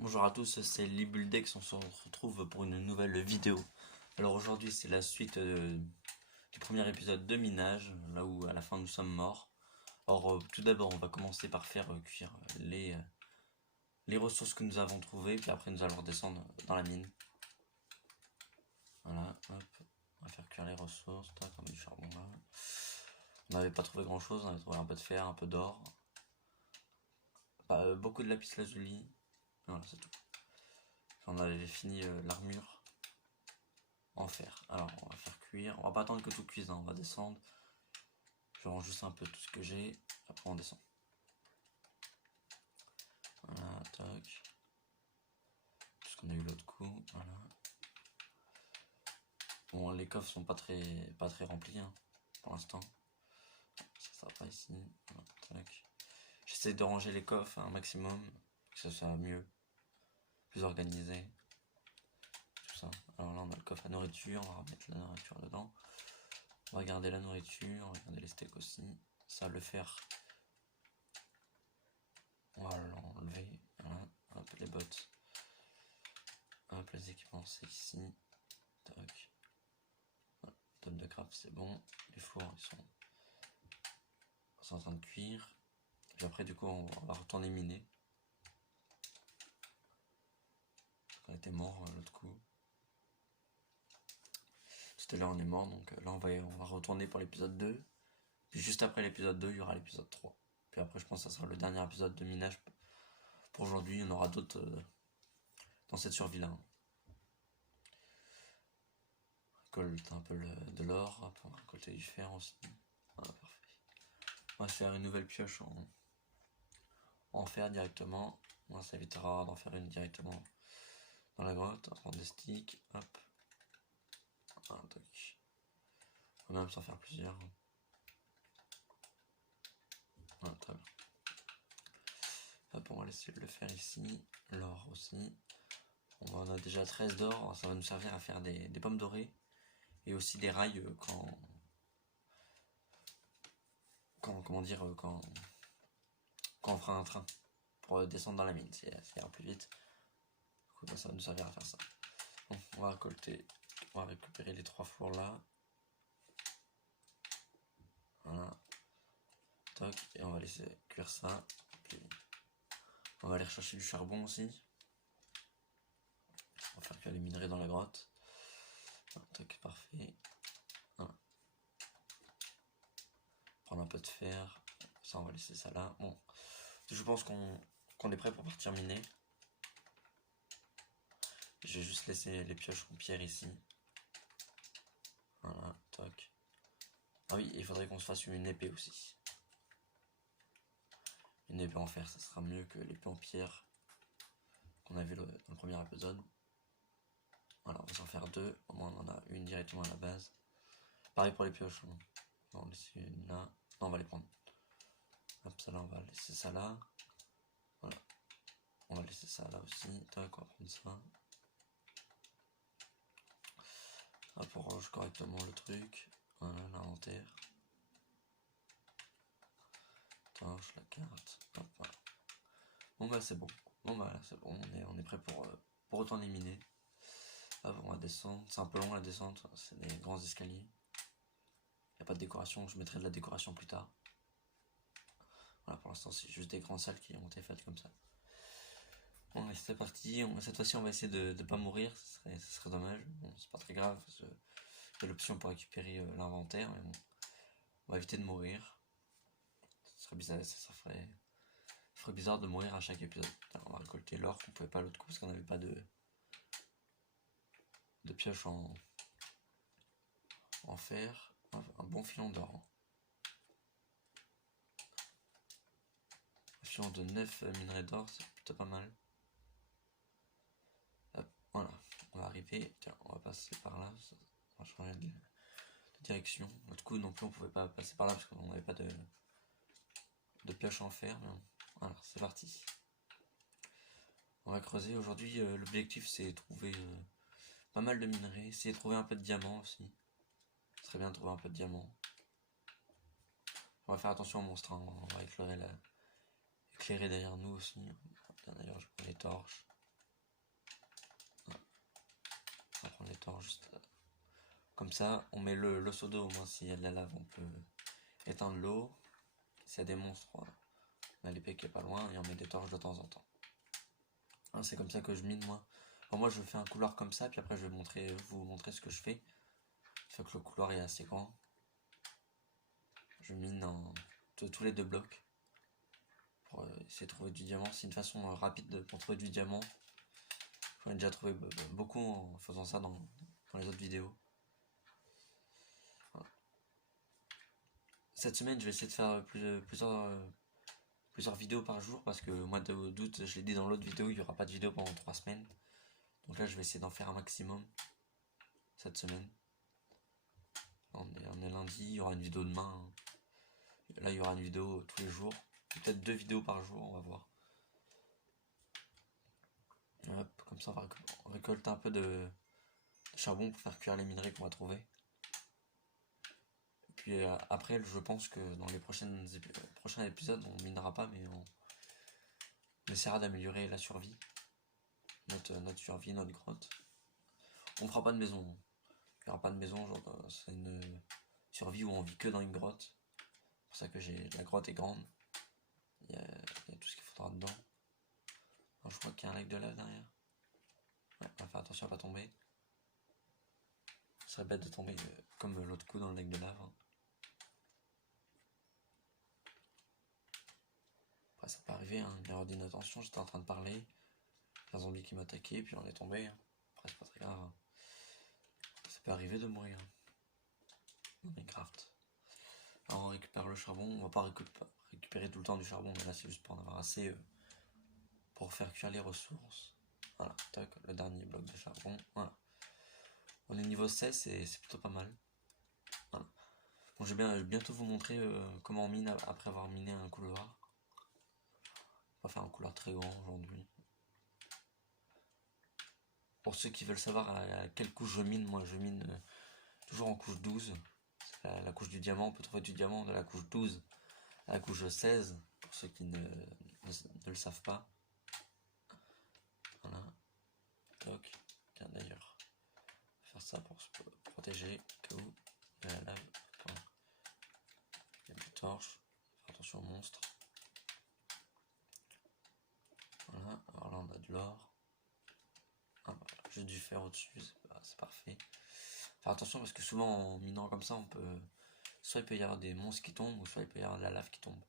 Bonjour à tous, c'est Libuldex, on se retrouve pour une nouvelle vidéo. Alors aujourd'hui c'est la suite du premier épisode de minage, là où à la fin nous sommes morts. Alors tout d'abord on va commencer par faire cuire les ressources que nous avons trouvées, puis après nous allons redescendre dans la mine. Voilà, hop, on va faire cuire les ressources, tac, on met du charbon là. On n'avait pas trouvé grand chose, on avait trouvé un peu de fer, un peu d'or. Beaucoup de lapis lazuli, voilà c'est tout. On avait fini l'armure en fer. Alors on va faire cuire, on va pas attendre que tout cuise, hein. On va descendre. Je range juste un peu tout ce que j'ai, après on descend. Voilà, toc. Tout ce qu'on a eu l'autre coup, voilà. Bon, les coffres sont pas très remplis, hein, pour l'instant. Ça va pas ici, voilà, toc. J'essaie de ranger les coffres un maximum, que ça soit mieux, plus organisé. Tout ça. Alors là on a le coffre à nourriture, on va remettre la nourriture dedans. On va garder la nourriture, on va garder les steaks aussi. Ça, le fer, on va l'enlever. Voilà, hop, les bottes. Hop, les équipements, c'est ici. Toc. Voilà, tonne de crabe, c'est bon. Les fours, ils sont en train de cuire. Puis après, du coup, on va retourner miner. On était mort l'autre coup. C'était là, on est mort. Donc là, on va retourner pour l'épisode 2. Puis juste après l'épisode 2, il y aura l'épisode 3. Puis après, je pense que ça sera le dernier épisode de minage pour aujourd'hui. Il y en aura d'autres dans cette survie-là. On récolte un peu de l'or. On va récolter du fer aussi. Voilà, parfait. On va se faire une nouvelle pioche en fer directement. Moi, ça évitera d'en faire une directement dans la grotte. On va prendre des sticks. Hop. Voilà, toc. On va même s'en faire plusieurs. Voilà, très bien. Hop, on va laisser le fer ici. L'or aussi. On en a déjà 13 d'or. Ça va nous servir à faire des pommes dorées. Et aussi des rails comment dire, quand on fera un train pour descendre dans la mine. Ça ira plus vite. Du coup, ça va nous servir à faire ça. Bon, on va récupérer les 3 fours là. Voilà. Toc. Et on va laisser cuire ça. Puis on va aller rechercher du charbon aussi. On va faire cuire les minerais dans la grotte. Toc, parfait. Voilà. Prendre un peu de fer. Ça, on va laisser ça là. Bon. Je pense qu'on est prêt pour partir miner. Je vais juste laisser les pioches en pierre ici. Voilà, toc. Ah oui, il faudrait qu'on se fasse une épée aussi. Une épée en fer, ça sera mieux que l'épée en pierre qu'on a vu dans le premier épisode. Voilà, on va s'en faire 2. Au moins on en a une directement à la base. Pareil pour les pioches. On va en laisser une là. Non, on va les prendre. Hop, ça là, on va laisser ça là. Voilà. On va laisser ça là aussi. Tac, on va prendre ça. Hop, on range correctement le truc. Voilà, l'inventaire. Torche, la carte. Hop, voilà. Bon bah c'est bon. Bon bah c'est bon, on est prêt pour retourner miner. Hop, on va descendre. C'est un peu long la descente, c'est des grands escaliers. Il n'y a pas de décoration, je mettrai de la décoration plus tard. Voilà, pour l'instant c'est juste des grandes salles qui ont été faites comme ça. Bon, et c'est parti. Cette fois-ci on va essayer de ne pas mourir, ce serait dommage. Bon, c'est pas très grave, parce que il y a l'option pour récupérer l'inventaire, mais bon, on va éviter de mourir. Ce serait bizarre, ça ferait bizarre de mourir à chaque épisode. Alors, on va récolter l'or qu'on pouvait pas l'autre coup parce qu'on n'avait pas de pioche en fer. Un bon filon d'or. Un filon de 9 minerais d'or, c'est plutôt pas mal. Hop, voilà, on va arriver. Tiens, on va passer par là. On va changer de direction. L'autre coup non plus on pouvait pas passer par là parce qu'on n'avait pas de pioche en fer. Mais bon. Voilà, c'est parti. On va creuser. Aujourd'hui, l'objectif c'est trouver pas mal de minerais. Essayer de trouver un peu de diamants aussi. Ce serait bien de trouver un peu de diamants. On va faire attention aux monstres. Hein. On va éclairer derrière nous aussi. D'ailleurs, je prends les torches. on l'étend juste comme ça. On met l'eau seau d'eau, au moins s'il y a de la lave on peut éteindre l'eau. S'il y a des monstres, on a l'épée qui est pas loin et on met des torches de temps en temps. C'est comme ça que je mine moi. Alors moi je fais un couloir comme ça, puis après je vais vous montrer ce que je fais. Fait que le couloir est assez grand. Je mine tous les 2 blocs pour essayer de trouver du diamant. C'est une façon rapide pour trouver du diamant. J'en ai déjà trouvé beaucoup en faisant ça dans les autres vidéos. Voilà. Cette semaine je vais essayer de faire plusieurs vidéos par jour parce que le mois d'août, je l'ai dit dans l'autre vidéo, il n'y aura pas de vidéo pendant 3 semaines. Donc là je vais essayer d'en faire un maximum cette semaine. On est lundi, il y aura une vidéo demain. Là il y aura une vidéo tous les jours. Peut-être 2 vidéos par jour, on va voir. Hop, comme ça on récolte un peu de charbon pour faire cuire les minerais qu'on va trouver. Et puis après je pense que dans les prochains épisodes on minera pas, mais on essaiera d'améliorer la survie. Notre survie, notre grotte. On fera pas de maison. Il n'y aura pas de maison, genre c'est une survie où on vit que dans une grotte. C'est pour ça que la grotte est grande. Il y a tout ce qu'il faudra dedans. Alors, je crois qu'il y a un lac de lave derrière. Ouais, on va faire attention à pas tomber. Ce serait bête de tomber comme l'autre coup dans le lac de lave. Après ça peut arriver, une erreur d'inattention, j'étais en train de parler. Un zombie qui m'attaquait, puis on est tombé. Après c'est pas très grave. Ça peut arriver de mourir. Dans Minecraft. Alors on récupère le charbon, on va pas récupérer tout le temps du charbon, mais là c'est juste pour en avoir assez pour faire cuire les ressources. Voilà, tac, le dernier bloc de charbon, voilà. On est niveau 16, c'est plutôt pas mal. Voilà. Bon, je vais bientôt vous montrer comment on mine après avoir miné un couloir. On va faire un couloir très grand aujourd'hui. Pour ceux qui veulent savoir à quelle couche je mine, moi je mine toujours en couche 12. C'est la couche du diamant, on peut trouver du diamant de la couche 12 à la couche 16, pour ceux qui ne le savent pas. Voilà. Toc. Tiens d'ailleurs. Faire ça pour se protéger, au cas où. La lave. Il y a des torches. Faire attention aux monstres. Voilà. Alors là on a de l'or. Ah bah, j'ai du fer au-dessus, c'est parfait. Faire attention parce que souvent en minant comme ça, soit il peut y avoir des monstres qui tombent, ou soit il peut y avoir de la lave qui tombe.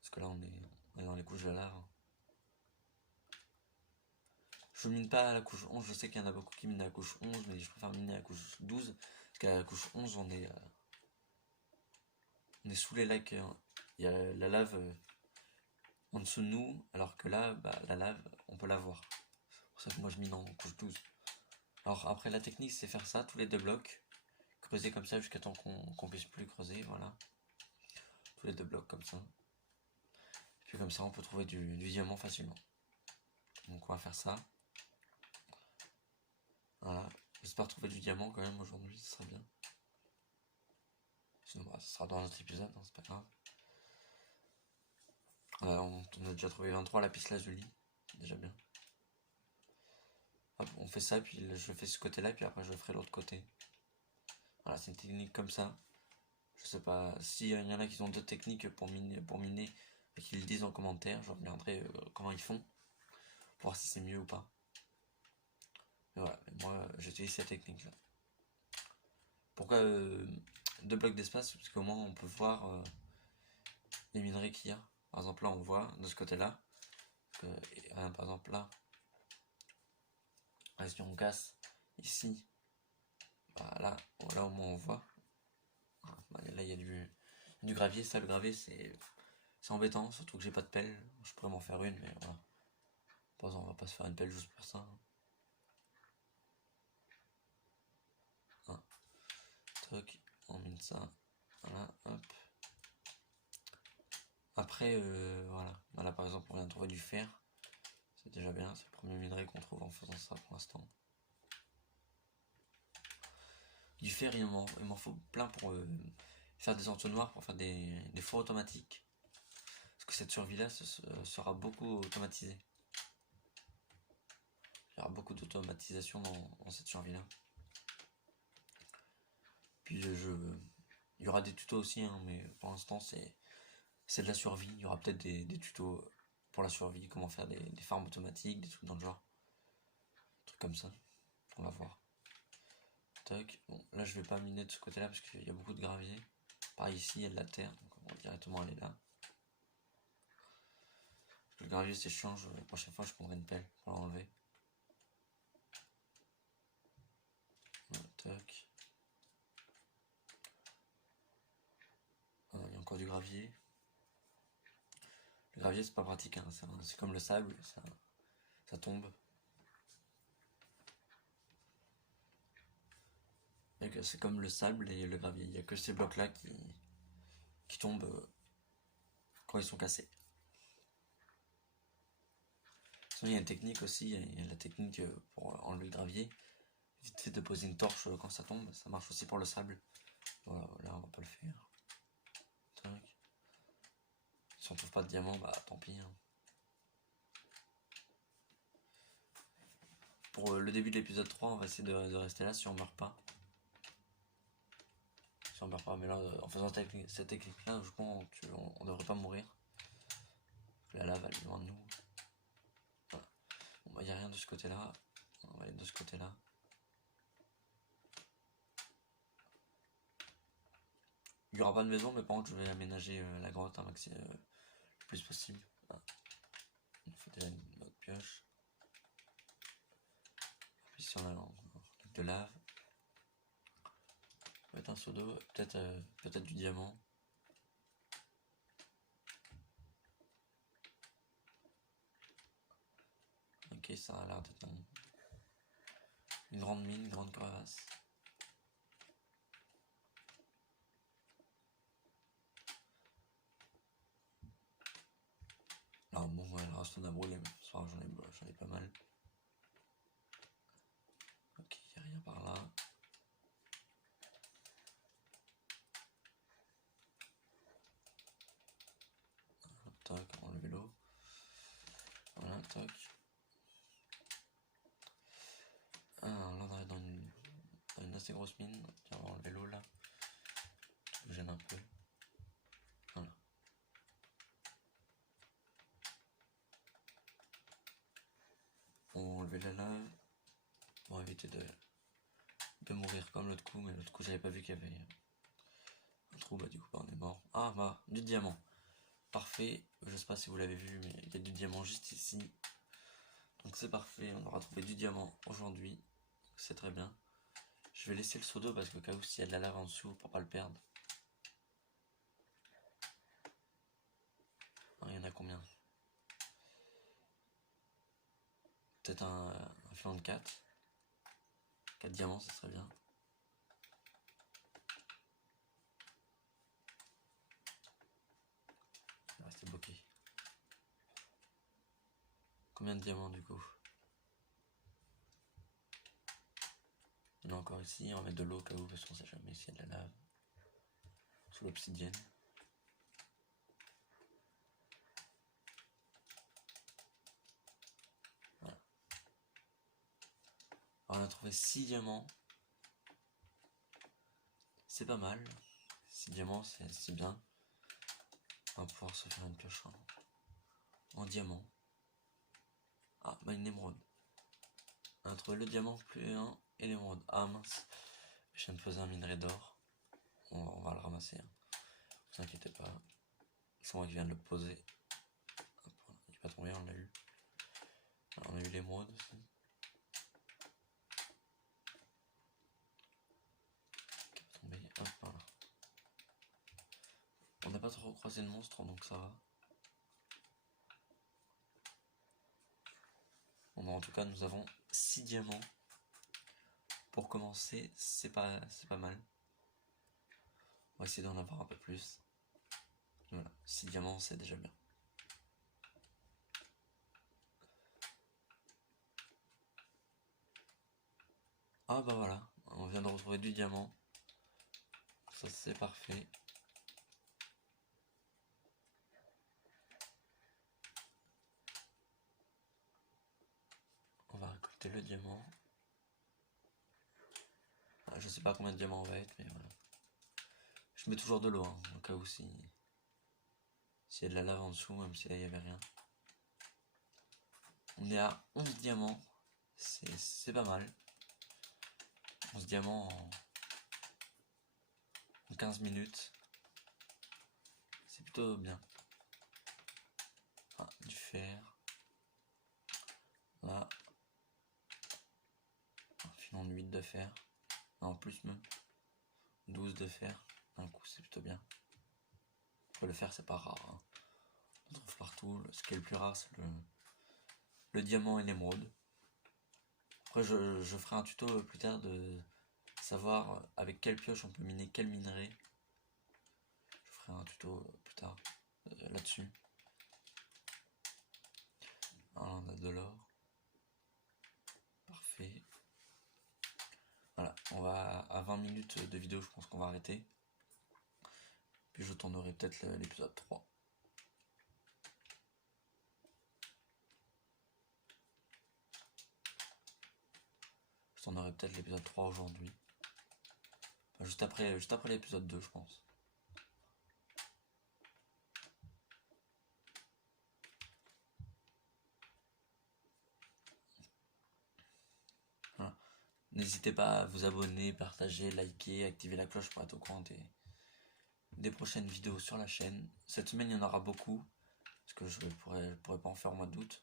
Parce que là on est dans les couches de la lave. Je mine pas à la couche 11, je sais qu'il y en a beaucoup qui minent à la couche 11, mais je préfère miner à la couche 12. Parce qu'à la couche 11, on est sous les lacs. Il y a la lave en dessous de nous, alors que là, la lave, on peut la voir. C'est pour ça que moi je mine en couche 12. Alors après la technique c'est faire ça, tous les 2 blocs. Creuser comme ça jusqu'à temps qu'on puisse plus creuser, voilà. Tous les 2 blocs comme ça. Et puis comme ça on peut trouver du diamant facilement. Donc on va faire ça. Voilà. J'espère trouver du diamant quand même aujourd'hui, ce sera bien. Sinon ça sera dans un autre épisode, hein, c'est pas grave. On a déjà trouvé 23 lapis lazuli, c'est déjà bien. Hop, on fait ça, puis je fais ce côté là, puis après je ferai l'autre côté. Voilà, c'est une technique comme ça. Je sais pas s'il y en a qui ont d'autres techniques pour miner et qu'ils le disent en commentaire, je reviendrai comment ils font pour voir si c'est mieux ou pas. Mais voilà, moi j'utilise cette technique là. Pourquoi 2 blocs d'espace? Parce qu'au moins on peut voir les minerais qu'il y a. Par exemple là on voit de ce côté là. Par exemple là, si on casse ici, là au moins on voit. Là il y a du gravier, ça le gravier c'est embêtant, surtout que j'ai pas de pelle. Je pourrais m'en faire une, mais voilà. On va pas se faire une pelle juste pour ça. Toc, on mine ça. Voilà, hop. Après, voilà, par exemple, on vient de trouver du fer. C'est déjà bien, c'est le premier minerai qu'on trouve en faisant ça pour l'instant. Du fer, il m'en faut plein pour faire des entonnoirs, pour faire des fours automatiques. Parce que cette survie-là sera beaucoup automatisée. Il y aura beaucoup d'automatisation dans cette survie là. Puis il y aura des tutos aussi, hein, mais pour l'instant c'est de la survie. Il y aura peut-être des tutos pour la survie, comment faire des farms automatiques, des trucs dans le genre. Des trucs comme ça. On va voir. Tac. Bon, là je vais pas miner de ce côté là parce qu'il y a beaucoup de gravier. Pareil ici, il y a de la terre, donc on va directement aller là. Parce que le gravier c'est chiant, la prochaine fois je prendrai une pelle pour l'enlever. Voilà, tac. Il y a encore du gravier. Le gravier c'est pas pratique, hein, c'est comme le sable, ça tombe. C'est comme le sable et le gravier, il n'y a que ces blocs là qui tombent quand ils sont cassés. Sinon, il y a une technique aussi, il y a la technique pour enlever le gravier. Vite fait de poser une torche quand ça tombe, ça marche aussi pour le sable. Voilà, là on va pas le faire. Tac. Si on trouve pas de diamant, bah tant pis. Hein. Pour le début de l'épisode 3, on va essayer de rester là si on meurt pas. Si on meurt pas, mais là en faisant cette technique là, je pense on devrait pas mourir. La lave elle est loin de nous. Voilà. Bon bah y a rien de ce côté là. On va aller de ce côté là. Il n'y aura pas de maison, mais par contre je vais aménager la grotte un maxi le plus possible. Ah. On fait déjà notre pioche. Puis si on a de lave. Peut-être un seau d'eau, peut-être du diamant. Ok, ça a l'air d'être une grande mine, une grande crevasse. Alors bon, ouais, le reste on a brûlé, mais ce soir j'en ai pas mal. Ok, il n'y a rien par là. Tac, on va enlever l'eau. Voilà, tac. Alors là on arrive dans une assez grosse mine. Tiens, on va enlever l'eau là. Ça me gêne un peu. Voilà. On va enlever la lave. On va éviter de mourir comme l'autre coup, mais l'autre coup j'avais pas vu qu'il y avait un trou, bah du coup bah, on est mort. Ah bah, du diamant. Parfait, je sais pas si vous l'avez vu, mais il y a du diamant juste ici. Donc c'est parfait, on aura trouvé du diamant aujourd'hui. C'est très bien. Je vais laisser le seau d'eau parce qu'au cas où s'il y a de la lave en dessous pour pas le perdre. Ah, il y en a combien? Peut-être un filon de 4. 4 diamants, ça serait bien. Il va rester bloqué. Combien de diamants du coup? Il y en a encore ici, on va mettre de l'eau au cas où parce qu'on sait jamais s'il y a de la lave. Sous l'obsidienne. Voilà. Alors on a trouvé 6 diamants. C'est pas mal. 6 diamants, c'est bien. On va pouvoir se faire une pioche en diamant. Ah, bah une émeraude. On a trouvé le diamant plus 1 et l'émeraude. Ah mince, je viens de poser un minerai d'or. On va le ramasser. Hein. Ne vous inquiétez pas. C'est moi qui viens de le poser. Hop, il n'est pas tombé, on l'a eu. Alors, on a eu l'émeraude aussi. Qui est pas tombé. Hop, voilà. On n'a pas trop croisé de monstres, donc ça va. Bon, en tout cas, nous avons 6 diamants. Pour commencer, c'est pas mal. On va essayer d'en avoir un peu plus. Voilà, 6 diamants, c'est déjà bien. Ah bah voilà, on vient de retrouver du diamant. Ça c'est parfait. On va récolter récolter le diamant. Je sais pas combien de diamants on va être, mais voilà. Je mets toujours de l'eau, hein, au cas où s'il y a de la lave en dessous, même si là il n'y avait rien. On est à 11 diamants, c'est pas mal. 11 diamants en 15 minutes. C'est plutôt bien. Ah, du fer. Là. Un filon de 8 de fer. En plus même. 12 de fer. Un coup c'est plutôt bien. Après, le fer c'est pas rare. Hein. On trouve partout. Ce qui est le plus rare c'est le diamant et l'émeraude. Après je ferai un tuto plus tard de savoir avec quelle pioche on peut miner quel minerai. Je ferai un tuto plus tard là-dessus. Alors, on a de l'or. Parfait. Voilà, on va à 20 minutes de vidéo, je pense qu'on va arrêter. Puis je tournerai peut-être l'épisode 3. Je tournerai peut-être l'épisode 3 aujourd'hui. Enfin, juste après l'épisode 2, je pense. Voilà. N'hésitez pas à vous abonner, partager, liker, activer la cloche pour être au courant des prochaines vidéos sur la chaîne. Cette semaine, il y en aura beaucoup, parce que je pourrais pas en faire au mois d'août.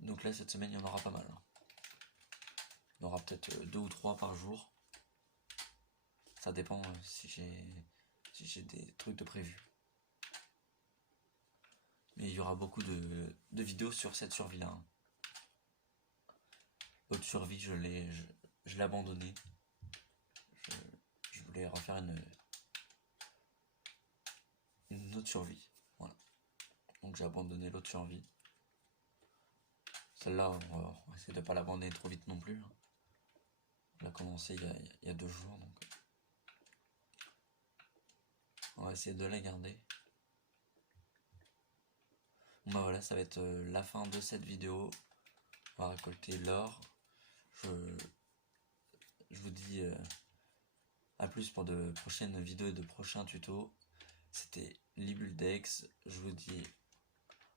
Donc là, cette semaine, il y en aura pas mal. Il y en aura peut-être 2 ou 3 par jour. Ça dépend si j'ai des trucs de prévu. Mais il y aura beaucoup de vidéos sur cette survie-là. Hein. L'autre survie, je l'ai abandonné. Je voulais refaire une autre survie. Voilà. Donc j'ai abandonné l'autre survie. Celle-là, on va essayer de ne pas l'abandonner trop vite non plus. Hein. On l'a commencé il y a 2 jours. Donc on va essayer de la garder. Bon bah voilà, ça va être la fin de cette vidéo. On va récolter l'or. Je vous dis à plus pour de prochaines vidéos et de prochains tutos. C'était Libuldex. Je vous dis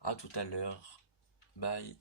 à tout à l'heure. Bye.